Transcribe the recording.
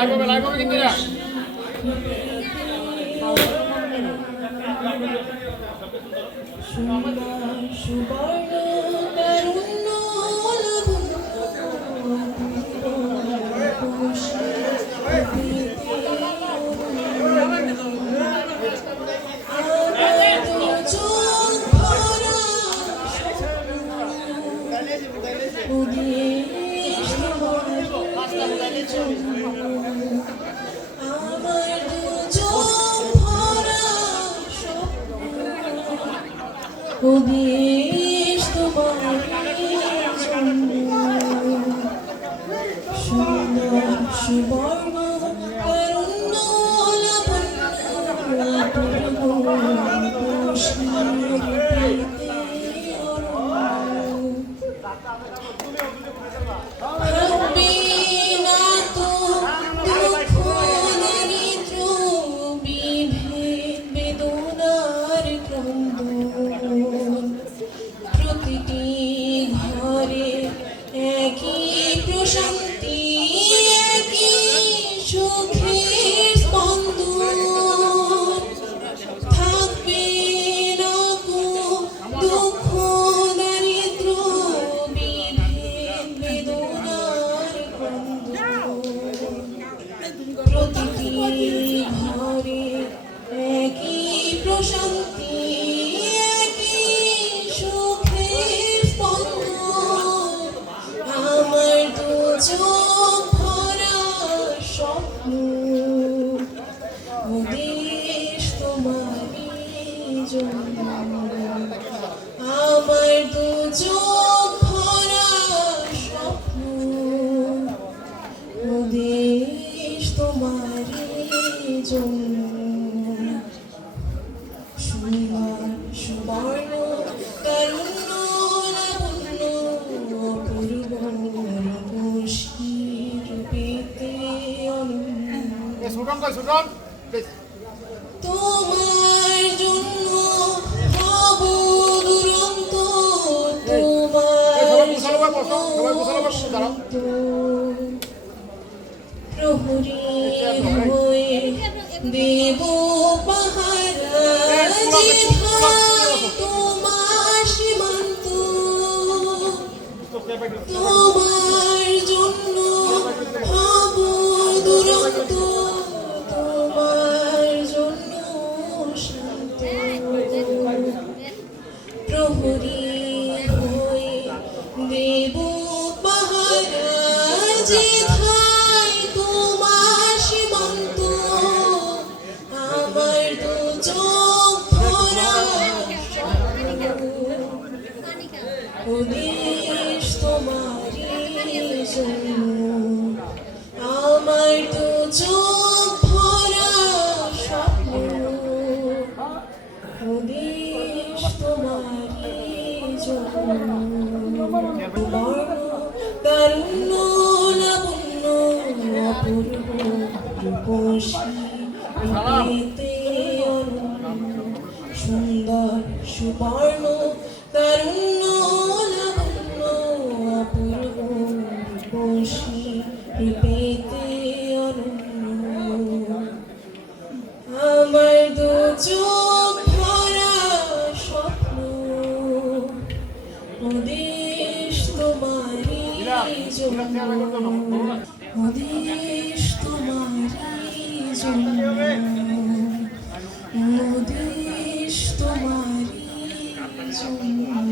লাগবে লাইভ কিন্তু এরা। সুবর্ণ উদেশ তোমার সুন্দর সুবর্ণ প্রতিটি ঘরে একই প্রশান্তি আমার দু চোখ ভরা স্বপ্ন দেশ তোমারই জন্য। সুন্দর সুবর্ণ তরুণ লাবণ্য অপূর্ব রূপসী রূপেতে অনন্য এ সুটন প্লিজ দাঁড়াও। প্রহরী হয়ে দেব পাহারা তোমার সীমান্ত দেশ তোমারই জন্য। আমার তো জন্য। তারুণ্য লাবণ্য অপূর্ব রূপসী সুন্দর সুবর্ণ তারুণ্য আমার দু চোখ ভরা স্বপ্ন। ও দেশ তোমারই জন্য। ও দেশ জন্য।